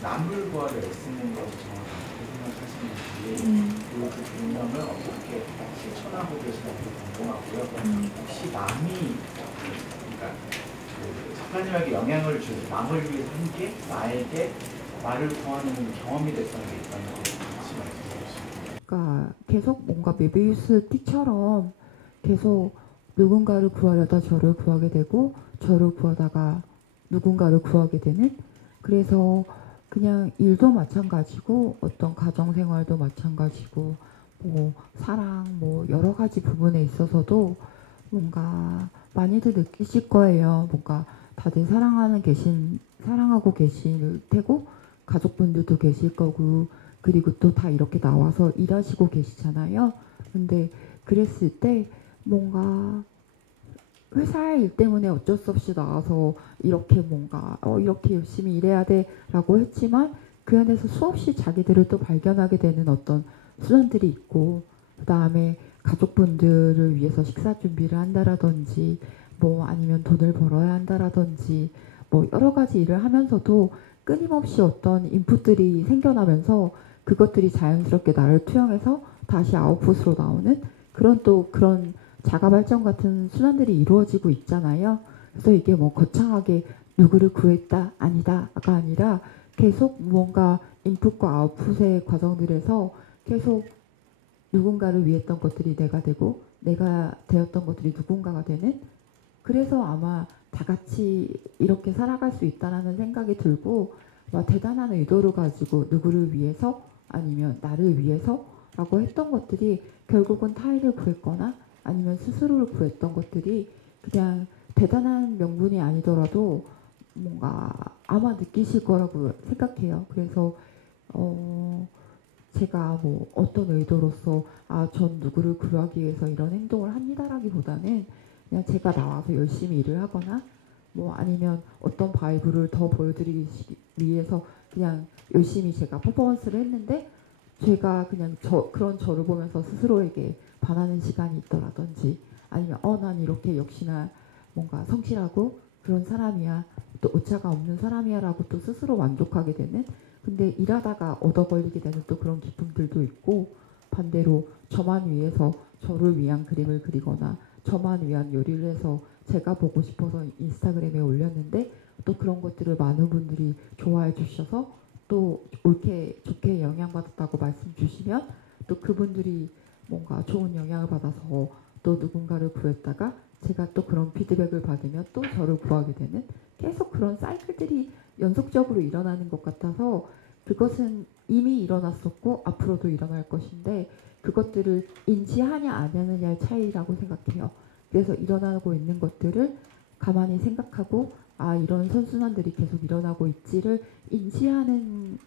남을 구하려 애쓰는 것이 정확히 생각하시는지 그리고 그 개념을 어떻게 실천하고 계시는지 궁금하고요. 혹시 남이 그러니까 그 작가님에게 영향을 준 남을 위해서 한 게 나에게 나를 구하는 경험이 됐던 게 있다는 걸 같이 말씀해 주시면. 그러니까 계속 뭔가 메비우스 띠처럼 계속 누군가를 구하려다 저를 구하게 되고 저를 구하다가 누군가를 구하게 되는 그래서 그냥 일도 마찬가지고 어떤 가정생활도 마찬가지고 뭐 사랑 뭐 여러 가지 부분에 있어서도 뭔가 많이들 느끼실 거예요. 뭔가 다들 사랑하고 계실 테고 가족분들도 계실 거고 그리고 또 다 이렇게 나와서 일하시고 계시잖아요. 근데 그랬을 때 뭔가 회사의 일 때문에 어쩔 수 없이 나와서 이렇게 뭔가 이렇게 열심히 일해야 돼라고 했지만 그 안에서 수없이 자기들을 또 발견하게 되는 어떤 수단들이 있고 그 다음에 가족분들을 위해서 식사 준비를 한다라든지 뭐 아니면 돈을 벌어야 한다라든지 뭐 여러 가지 일을 하면서도 끊임없이 어떤 인풋들이 생겨나면서 그것들이 자연스럽게 나를 투영해서 다시 아웃풋으로 나오는 그런 자가 발전 같은 순환들이 이루어지고 있잖아요. 그래서 이게 뭐 거창하게 누구를 구했다 아니다가 아니라 계속 무언가 인풋과 아웃풋의 과정들에서 계속 누군가를 위했던 것들이 내가 되고 내가 되었던 것들이 누군가가 되는 그래서 아마 다 같이 이렇게 살아갈 수 있다라는 생각이 들고 대단한 의도를 가지고 누구를 위해서 아니면 나를 위해서라고 했던 것들이 결국은 타인을 구했거나 아니면 스스로를 구했던 것들이 그냥 대단한 명분이 아니더라도 뭔가 아마 느끼실 거라고 생각해요. 그래서 제가 뭐 어떤 의도로서 전 누구를 구하기 위해서 이런 행동을 합니다라기보다는 그냥 제가 나와서 열심히 일을 하거나 뭐 아니면 어떤 바이브를 더 보여드리기 위해서 그냥 열심히 제가 퍼포먼스를 했는데 제가 그냥 그런 저를 보면서 스스로에게 반하는 시간이 있더라든지 아니면 난 이렇게 역시나 뭔가 성실하고 그런 사람이야 또 오차가 없는 사람이야 라고 또 스스로 만족하게 되는 근데 일하다가 얻어 걸리게 되는 또 그런 기쁨들도 있고 반대로 저만 위해서 저를 위한 그림을 그리거나 저만 위한 요리를 해서 제가 보고 싶어서 인스타그램에 올렸는데 또 그런 것들을 많은 분들이 좋아해 주셔서 또 옳게 좋게 영향받았다고 말씀 주시면 또 그분들이 뭔가 좋은 영향을 받아서 또 누군가를 구했다가 제가 또 그런 피드백을 받으면 또 저를 구하게 되는 계속 그런 사이클들이 연속적으로 일어나는 것 같아서 그것은 이미 일어났었고 앞으로도 일어날 것인데 그것들을 인지하냐 안 하느냐의 차이라고 생각해요. 그래서 일어나고 있는 것들을 가만히 생각하고 이런 선순환들이 계속 일어나고 있지를 인지하는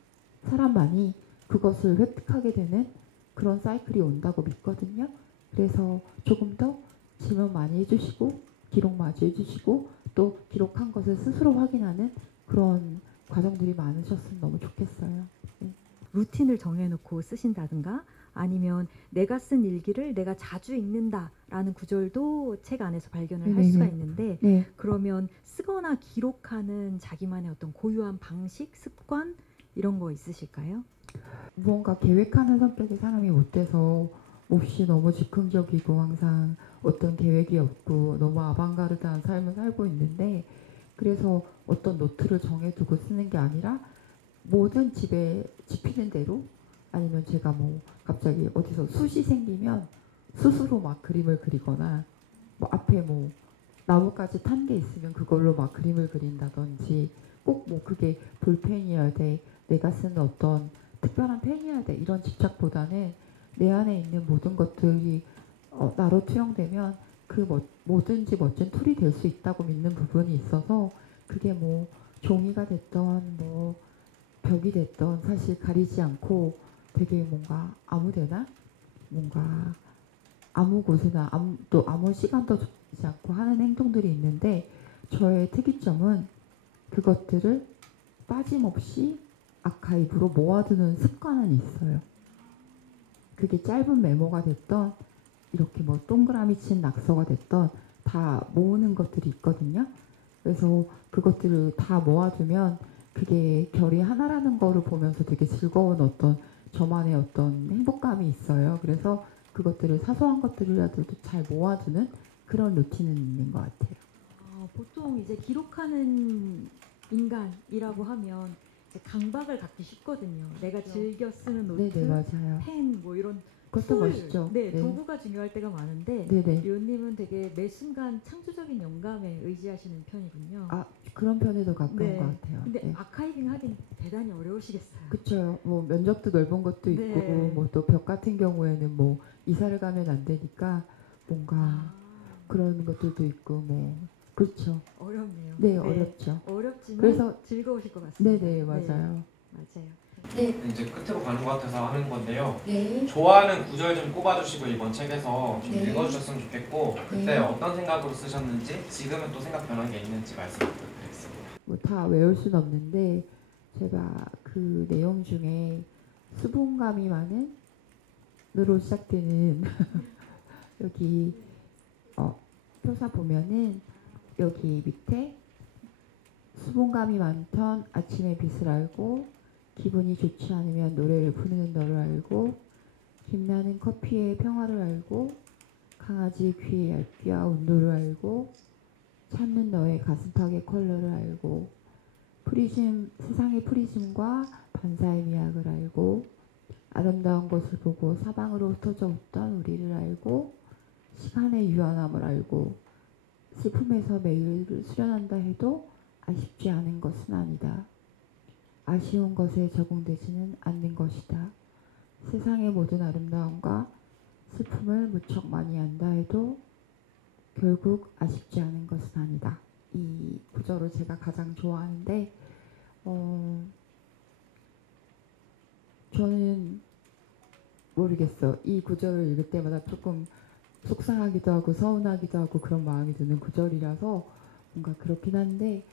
사람만이 그것을 획득하게 되는 그런 사이클이 온다고 믿거든요. 그래서 조금 더 질문 많이 해주시고 기록 많이 해주시고 또 기록한 것을 스스로 확인하는 그런 과정들이 많으셨으면 너무 좋겠어요. 네. 루틴을 정해놓고 쓰신다든가 아니면 내가 쓴 일기를 내가 자주 읽는다라는 구절도 책 안에서 발견을 할 수가 있는데 네. 그러면 쓰거나 기록하는 자기만의 어떤 고유한 방식, 습관 이런 거 있으실까요? 무언가 계획하는 성격의 사람이 못 돼서 몹시 너무 즉흥적이고 항상 어떤 계획이 없고 너무 아방가르드한 삶을 살고 있는데 그래서 어떤 노트를 정해두고 쓰는 게 아니라 모든 집에 집히는 대로 아니면 제가 뭐 갑자기 어디서 숯이 생기면 숯으로 막 그림을 그리거나 뭐 앞에 뭐 나뭇가지 탄 게 있으면 그걸로 막 그림을 그린다든지 꼭 뭐 그게 볼펜이어야 돼 내가 쓰는 어떤 특별한 펜이어야 돼 이런 집착보다는 내 안에 있는 모든 것들이 나로 투영되면 뭐든지 멋진 툴이 될 수 있다고 믿는 부분이 있어서 그게 뭐 종이가 됐던 뭐 벽이 됐던 사실 가리지 않고 되게 뭔가 아무데나 뭔가 아무 곳이나 또 아무 시간도 주지 않고 하는 행동들이 있는데 저의 특이점은 그것들을 빠짐없이 아카이브로 모아두는 습관은 있어요. 그게 짧은 메모가 됐던 이렇게 뭐 동그라미 친 낙서가 됐던 다 모으는 것들이 있거든요. 그래서 그것들을 다 모아두면 그게 결이 하나라는 거를 보면서 되게 즐거운 어떤 저만의 어떤 행복감이 있어요. 그래서 그것들을 사소한 것들이라도 잘 모아두는 그런 루틴은 있는 것 같아요. 보통 이제 기록하는 인간이라고 하면 이제 강박을 갖기 쉽거든요. 내가 즐겨 쓰는 노트, 네네 맞아요. 펜 뭐 이런 그것도 툴, 멋있죠. 네, 도구가 중요할 때가 많은데 네네. 류님은 되게 매 순간 창조적인 영감에 의지하시는 편이군요. 그런 편에도 가까운 네. 것 같아요. 근데 네. 아카이빙 하긴 대단히 어려우시겠어요. 그쵸. 뭐 면적도 넓은 것도 있고 네. 뭐 또 벽 같은 경우에는 뭐 이사를 가면 안 되니까 뭔가 그런 것들도 있고 뭐 그렇죠. 어렵네요. 네, 어렵죠. 어렵지만 그래서 즐거우실 것 같습니다. 네네 맞아요. 맞아요. 네, 이제 끝으로 가는 것 같아서 하는 건데요. 네, 좋아하는 구절 좀 꼽아주시고 이번 책에서 좀 네. 읽어주셨으면 좋겠고 그때 네. 어떤 생각으로 쓰셨는지 지금은 또 생각 변한 게 있는지 말씀 부탁드리겠습니다. 뭐 다 외울 수는 없는데 제가 그 내용 중에 수분감이 많은 으로 시작되는 여기 표사 보면은 여기 밑에 수분감이 많던 아침의 빛을 알고 기분이 좋지 않으면 노래를 부르는 너를 알고 김나는 커피의 평화를 알고 강아지 귀의 얇기와 온도를 알고 찾는 너의 가슴팍의 컬러를 알고 세상의 프리즘과 반사의 미학을 알고 아름다운 것을 보고 사방으로 흩어져 웃던 우리를 알고 시간의 유한함을 알고 슬픔에서 매일을 수련한다 해도 아쉽지 않은 것은 아니다. 아쉬운 것에 적응되지는 않는 것이다. 세상의 모든 아름다움과 슬픔을 무척 많이 안다 해도 결국 아쉽지 않은 것은 아니다. 이 구절을 제가 가장 좋아하는데 저는 모르겠어. 이 구절을 읽을 때마다 조금 속상하기도 하고 서운하기도 하고 그런 마음이 드는 구절이라서 뭔가 그렇긴 한데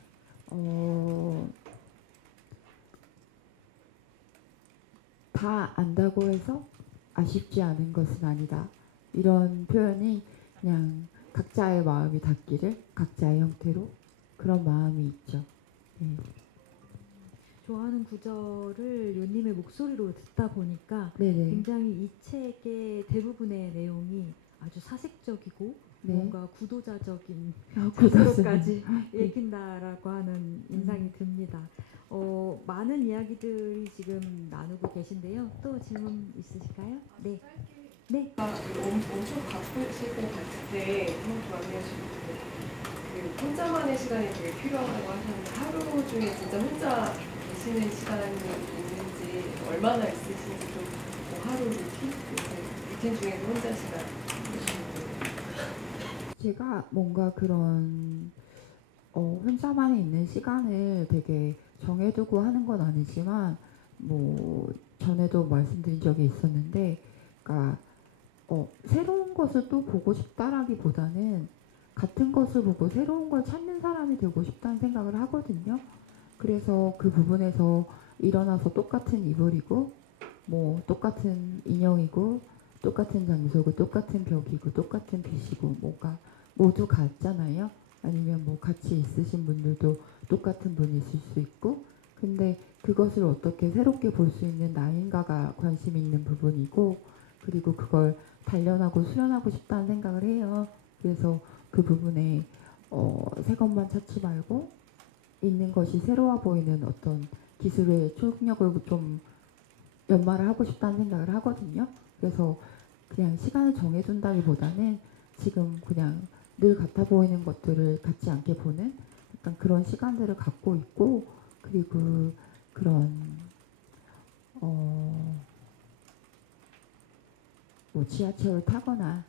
다 안다고 해서 아쉽지 않은 것은 아니다. 이런 표현이 그냥 각자의 마음이 닿기를 각자의 형태로 그런 마음이 있죠. 네. 좋아하는 구절을 요님의 목소리로 듣다 보니까 네네. 굉장히 이 책의 대부분의 내용이 아주 사색적이고 네. 뭔가 구도자적인 구도자. 구도까지 읽힌다라고 하는 인상이 듭니다. 많은 이야기들이 지금 나누고 계신데요. 또 질문 있으실까요? 네. 네. 엄청 바쁘실 것 같은데 한번 말해주시고 혼자만의 시간이 되게 필요하다고 하셨는데 하루 중에 진짜 혼자 계시는 시간이 있는지 얼마나 있으신지 좀뭐 하루 루틴 중에서 혼자 시간 제가 뭔가 그런 혼자만에 있는 시간을 되게 정해두고 하는 건 아니지만 뭐 전에도 말씀드린 적이 있었는데 그러니까 새로운 것을 또 보고 싶다라기보다는 같은 것을 보고 새로운 걸 찾는 사람이 되고 싶다는 생각을 하거든요. 그래서 그 부분에서 일어나서 똑같은 이불이고 뭐 똑같은 인형이고 똑같은 장소고 똑같은 벽이고 똑같은 빛이고 뭐가 모두 같잖아요. 아니면 뭐 같이 있으신 분들도 똑같은 분이 있을 수 있고 근데 그것을 어떻게 새롭게 볼 수 있는 나인가가 관심 있는 부분이고 그리고 그걸 단련하고 수련하고 싶다는 생각을 해요. 그래서 그 부분에 새 것만 찾지 말고 있는 것이 새로워 보이는 어떤 기술의 초능력을 좀 연마를 하고 싶다는 생각을 하거든요. 그래서 그냥 시간을 정해둔다기보다는 지금 그냥 늘 같아 보이는 것들을 같지 않게 보는 약간 그런 시간들을 갖고 있고 그리고 그런 뭐 지하철을 타거나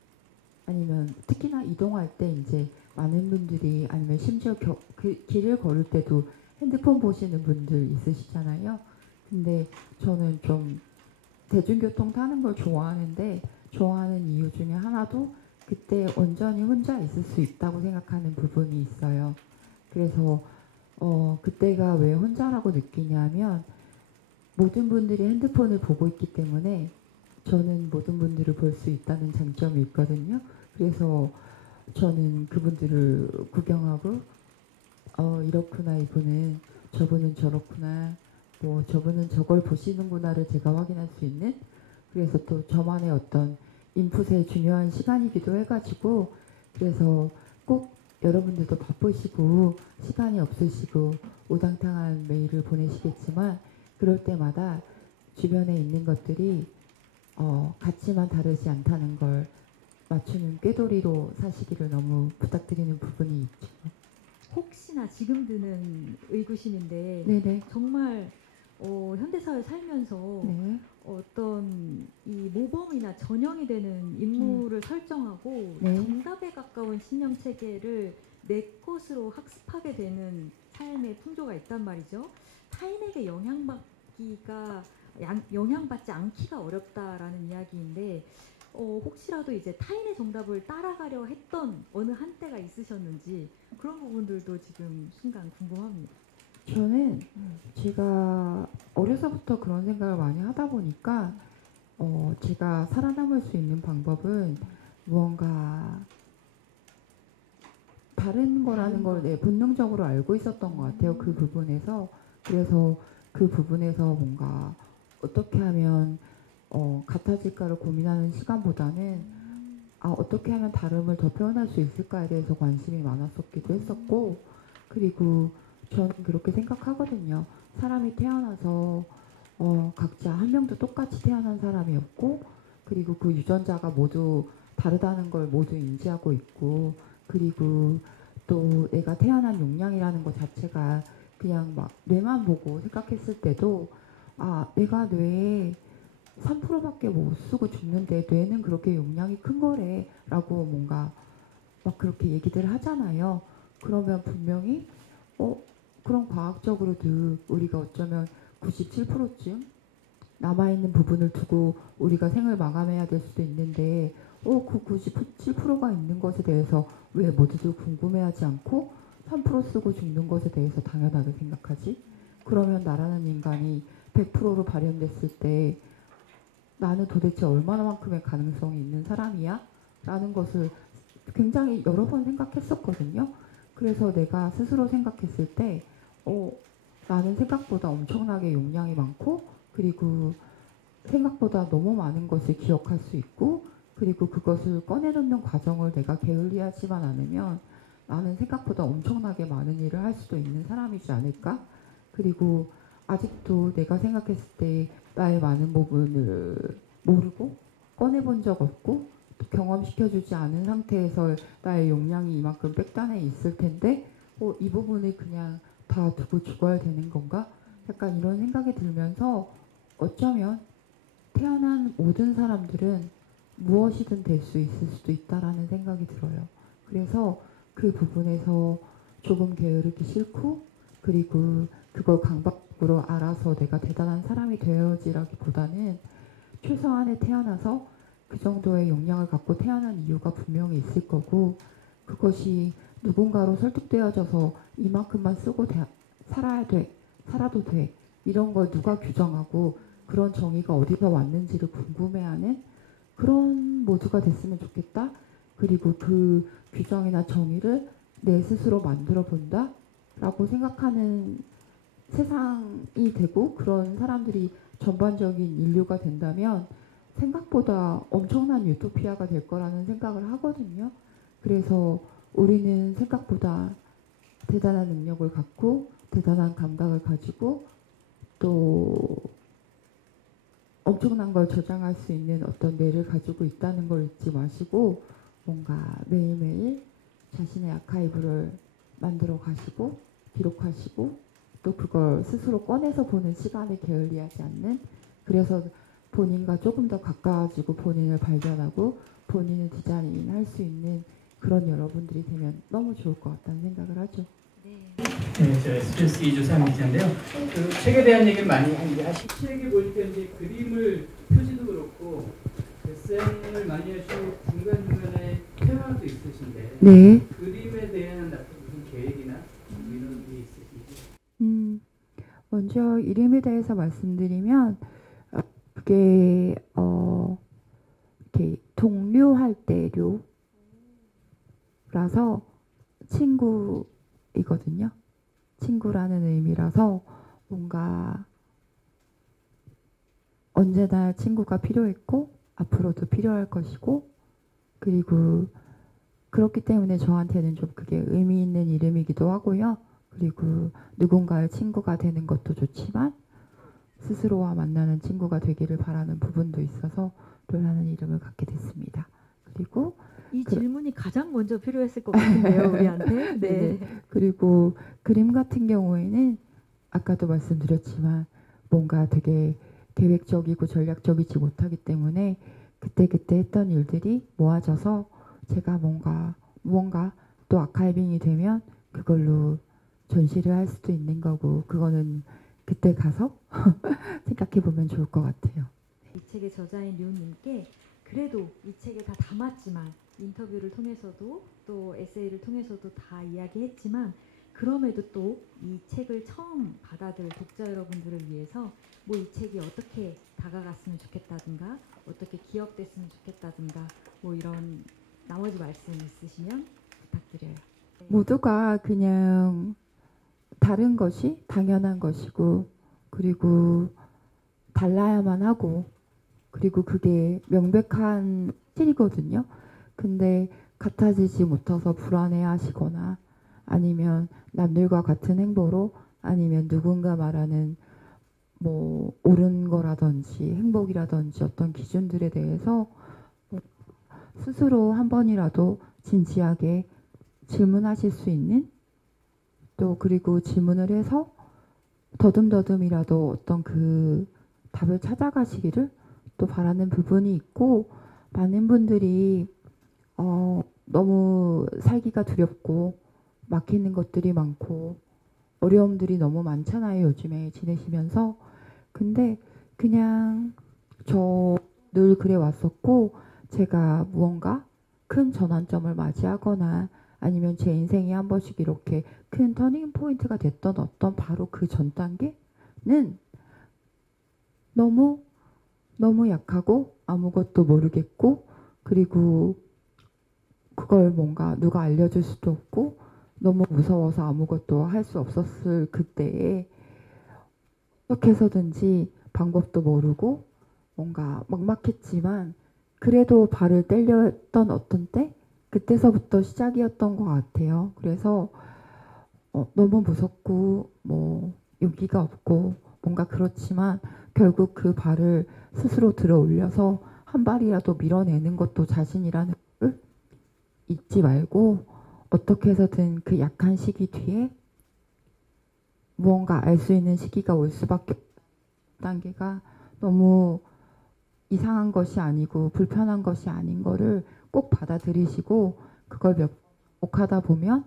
아니면 특히나 이동할 때 이제 많은 분들이 아니면 심지어 그 길을 걸을 때도 핸드폰 보시는 분들 있으시잖아요. 근데 저는 좀 대중교통 타는 걸 좋아하는데 좋아하는 이유 중에 하나도 그때 온전히 혼자 있을 수 있다고 생각하는 부분이 있어요. 그래서 그때가 왜 혼자라고 느끼냐면 모든 분들이 핸드폰을 보고 있기 때문에 저는 모든 분들을 볼 수 있다는 장점이 있거든요. 그래서 저는 그분들을 구경하고 이렇구나 이분은 저분은 저렇구나 뭐 저분은 저걸 보시는구나를 제가 확인할 수 있는 그래서 또 저만의 어떤 인풋의 중요한 시간이기도 해가지고 그래서 꼭 여러분들도 바쁘시고 시간이 없으시고 우당탕한 메일을 보내시겠지만 그럴 때마다 주변에 있는 것들이 같지만 다르지 않다는 걸 맞추는 꾀돌이로 사시기를 너무 부탁드리는 부분이 있죠. 혹시나 지금 드는 의구심인데 네네. 정말 현대사회 살면서 네. 어떤 이 모범이나 전형이 되는 인물을 설정하고 네. 정답에 가까운 신념 체계를 내 것으로 학습하게 되는 삶의 풍조가 있단 말이죠. 타인에게 영향받지 않기가 어렵다라는 이야기인데 혹시라도 이제 타인의 정답을 따라가려 했던 어느 한때가 있으셨는지 그런 부분들도 지금 순간 궁금합니다. 저는 제가 어려서부터 그런 생각을 많이 하다 보니까 제가 살아남을 수 있는 방법은 무언가 다른 거라는 걸 본능적으로 알고 있었던 것 같아요. 그 부분에서. 그래서 그 부분에서 뭔가 어떻게 하면 같아질까를 고민하는 시간보다는 어떻게 하면 다름을 더 표현할 수 있을까에 대해서 관심이 많았었기도 했었고 그리고 저는 그렇게 생각하거든요. 사람이 태어나서 각자 한 명도 똑같이 태어난 사람이 없고 그리고 그 유전자가 모두 다르다는 걸 모두 인지하고 있고 그리고 또 내가 태어난 용량이라는 것 자체가 그냥 막 뇌만 보고 생각했을 때도 내가 뇌에 3%밖에 못 쓰고 죽는데 뇌는 그렇게 용량이 큰 거래 라고 뭔가 막 그렇게 얘기들 하잖아요. 그러면 분명히 그럼 과학적으로도 우리가 어쩌면 97%쯤 남아있는 부분을 두고 우리가 생을 마감해야 될 수도 있는데 그 97%가 있는 것에 대해서 왜 모두들 궁금해하지 않고 3% 쓰고 죽는 것에 대해서 당연하게 생각하지? 그러면 나라는 인간이 100%로 발현됐을 때 나는 도대체 얼마나만큼의 가능성이 있는 사람이야? 라는 것을 굉장히 여러 번 생각했었거든요. 그래서 내가 스스로 생각했을 때 나는 생각보다 엄청나게 용량이 많고 그리고 생각보다 너무 많은 것을 기억할 수 있고 그리고 그것을 꺼내놓는 과정을 내가 게을리하지만 않으면 나는 생각보다 엄청나게 많은 일을 할 수도 있는 사람이지 않을까? 그리고 아직도 내가 생각했을 때 나의 많은 부분을 모르고 꺼내본 적 없고 또 경험시켜주지 않은 상태에서 나의 용량이 이만큼 백단에 있을 텐데 이 부분을 그냥 다 두고 죽어야 되는 건가? 약간 이런 생각이 들면서 어쩌면 태어난 모든 사람들은 무엇이든 될 수 있을 수도 있다라는 생각이 들어요. 그래서 그 부분에서 조금 게으르기 싫고 그리고 그걸 강박으로 알아서 내가 대단한 사람이 되어야지라기보다는 최소한에 태어나서 그 정도의 역량을 갖고 태어난 이유가 분명히 있을 거고 그것이 누군가로 설득되어져서 이만큼만 쓰고 살아야 돼, 살아도 돼 이런 걸 누가 규정하고 그런 정의가 어디서 왔는지를 궁금해하는 그런 모두가 됐으면 좋겠다. 그리고 그 규정이나 정의를 내 스스로 만들어 본다 라고 생각하는 세상이 되고 그런 사람들이 전반적인 인류가 된다면 생각보다 엄청난 유토피아가 될 거라는 생각을 하거든요. 그래서 우리는 생각보다 대단한 능력을 갖고 대단한 감각을 가지고 또 엄청난 걸 저장할 수 있는 어떤 뇌를 가지고 있다는 걸 잊지 마시고 뭔가 매일매일 자신의 아카이브를 만들어 가시고 기록하시고 또 그걸 스스로 꺼내서 보는 시간을 게을리하지 않는 그래서 본인과 조금 더 가까워지고 본인을 발견하고 본인을 디자인할 수 있는 그런 여러분들이 되면 너무 좋을 것 같다는 생각을 하죠. 네, 저 스트레스 이주삼 기자인데요. 그 책에 대한 얘기를 많이 하는데 책에 보니까 이제 그림을 표지도 그렇고 에세이를 많이 하시고 중간중간에 테마도 있으신데 네. 그림에 대한 무슨 계획이나 이런 게 있으신지? 먼저 이름에 대해서 말씀드리면 그게 이렇게 동료할 때료라서 친구이거든요. 친구라는 의미라서 뭔가 언제나 친구가 필요했고 앞으로도 필요할 것이고 그리고 그렇기 때문에 저한테는 좀 그게 의미 있는 이름이기도 하고요. 그리고 누군가의 친구가 되는 것도 좋지만 스스로와 만나는 친구가 되기를 바라는 부분도 있어서 료라는 이름을 갖게 됐습니다. 그리고 이 질문이 가장 먼저 필요했을 것 같은데요, 우리한테. 네. 그리고 그림 같은 경우에는 아까도 말씀드렸지만 뭔가 되게 계획적이고 전략적이지 못하기 때문에 그때그때 했던 일들이 모아져서 제가 무언가 또 아카이빙이 되면 그걸로 전시를 할 수도 있는 거고 그거는 그때 가서 생각해 보면 좋을 것 같아요. 이 책의 저자인 류님께 그래도 이 책에 다 담았지만 인터뷰를 통해서도 또 에세이를 통해서도 다 이야기했지만 그럼에도 또 이 책을 처음 받아들 독자 여러분들을 위해서 뭐 이 책이 어떻게 다가갔으면 좋겠다든가 어떻게 기억됐으면 좋겠다든가 뭐 이런 나머지 말씀 있으시면 부탁드려요. 네. 모두가 그냥 다른 것이 당연한 것이고 그리고 달라야만 하고 그리고 그게 명백한 실이거든요. 근데 같아지지 못해서 불안해하시거나 아니면 남들과 같은 행보로 아니면 누군가 말하는 뭐 옳은 거라든지 행복이라든지 어떤 기준들에 대해서 스스로 한 번이라도 진지하게 질문하실 수 있는 또 그리고 질문을 해서 더듬더듬이라도 어떤 그 답을 찾아가시기를 또 바라는 부분이 있고 많은 분들이 너무 살기가 두렵고 막히는 것들이 많고 어려움들이 너무 많잖아요. 요즘에 지내시면서. 근데 그냥 저 늘 그래 왔었고 제가 무언가 큰 전환점을 맞이하거나 아니면 제 인생이 한 번씩 이렇게 큰 터닝 포인트가 됐던 어떤 바로 그 전 단계는 너무 약하고 아무것도 모르겠고 그리고 그걸 뭔가 누가 알려줄 수도 없고 너무 무서워서 아무것도 할 수 없었을 그때에 어떻게 해서든지 방법도 모르고 뭔가 막막했지만 그래도 발을 떼렸던 어떤 때 그때서부터 시작이었던 것 같아요. 그래서 너무 무섭고 뭐 용기가 없고 뭔가 그렇지만 결국 그 발을 스스로 들어 올려서 한 발이라도 밀어내는 것도 자신이라는 걸 잊지 말고 어떻게 해서든 그 약한 시기 뒤에 무언가 알 수 있는 시기가 올 수밖에 없는 단계가 너무 이상한 것이 아니고 불편한 것이 아닌 거를 꼭 받아들이시고 그걸 몇 반복하다 보면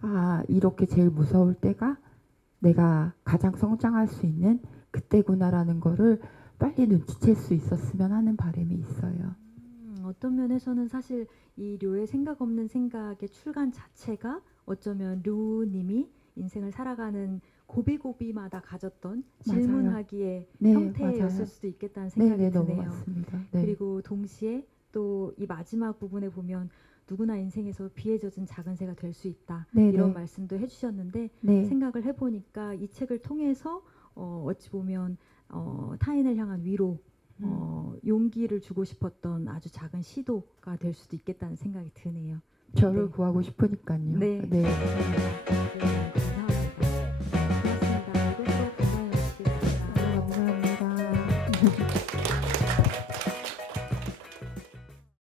아 이렇게 제일 무서울 때가 내가 가장 성장할 수 있는 그때구나라는 거를 빨리 눈치챌 수 있었으면 하는 바람이 있어요. 어떤 면에서는 사실 이 료의 생각 없는 생각의 출간 자체가 어쩌면 료님이 인생을 살아가는 고비고비마다 가졌던 맞아요. 질문하기의 네, 형태였을 맞아요. 수도 있겠다는 생각이 네, 너무 드네요. 맞습니다. 네. 그리고 동시에 또 이 마지막 부분에 보면 누구나 인생에서 비에 젖은 작은 새가 될 수 있다. 네, 이런 네. 말씀도 해주셨는데 네. 생각을 해보니까 이 책을 통해서 어찌 보면 타인을 향한 위로 용기를 주고 싶었던 아주 작은 시도가 될 수도 있겠다는 생각이 드네요. 저를 네. 구하고 싶으니까요. 네. 네. 감사합니다.